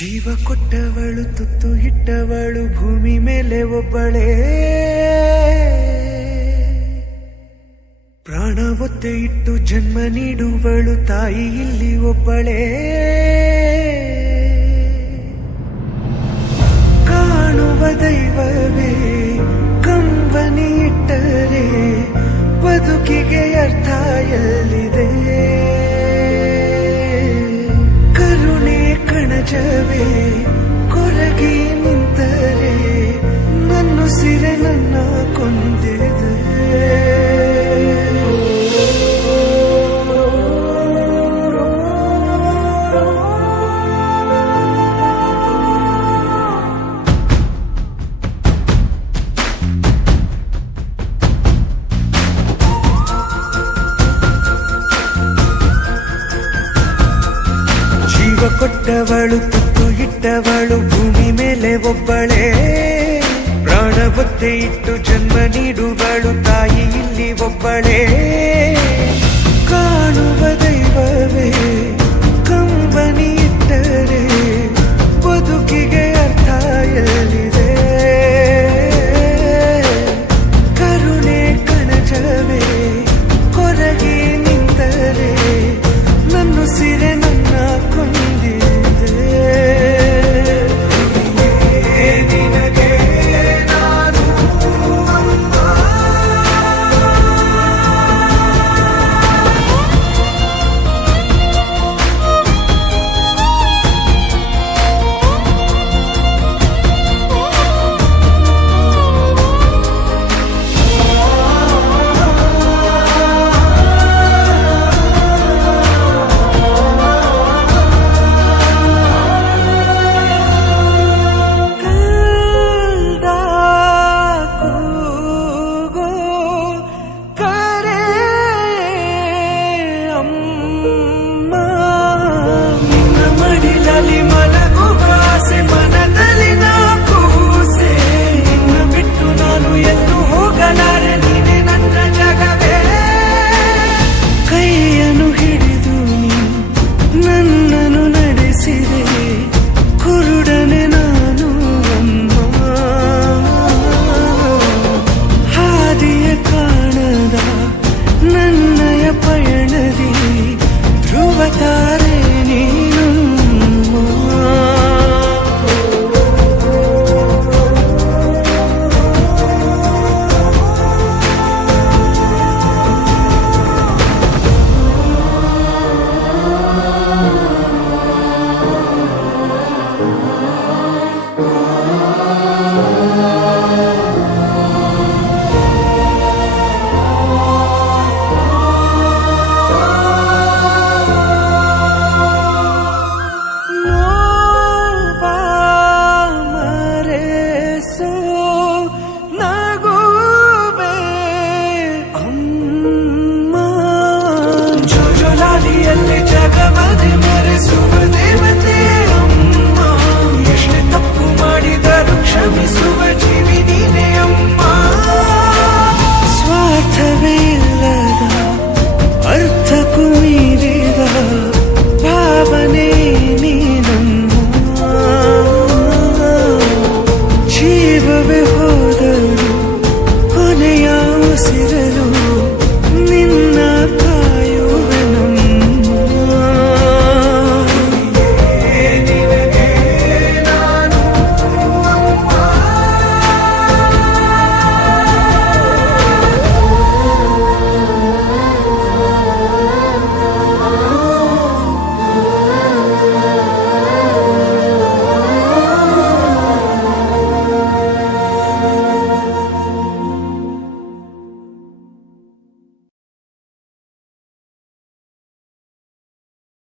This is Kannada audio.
ಜೀವ ಕೊಟ್ಟವಳು, ತುತ್ತು ಇಟ್ಟವಳು, ಭೂಮಿ ಮೇಲೆ ಒಬ್ಬಳೇ. ಪ್ರಾಣ ಒತ್ತೆ ಇಟ್ಟು ಜನ್ಮ ನೀಡುವಳು, ತಾಯಿ ಇಲ್ಲಿ ಒಬ್ಬಳೇ. ಕಾಣುವ ದೈವವೇ, ಕಂಬನಿ ಇಟ್ಟರೆ, ಬದುಕಿಗೆ ಅರ್ಥ ಎಲ್ಲಿದೆ ಕೊರಗಿ ನಿಂತರೆ ನನ್ನ ಸಿರೆ ನನ್ನ ಕೊಂದಿದೆ. ಕೊಟ್ಟವಳು ತುತ್ತು ಭೂಮಿ ಮೇಲೆ ಒಬ್ಬಳೇ. ಪ್ರಾಣ ಇಟ್ಟು ಜನ್ಮ ನೀಡುವಳು ತಾಯಿ ಇಲ್ಲಿ ಒಬ್ಬಳೇ.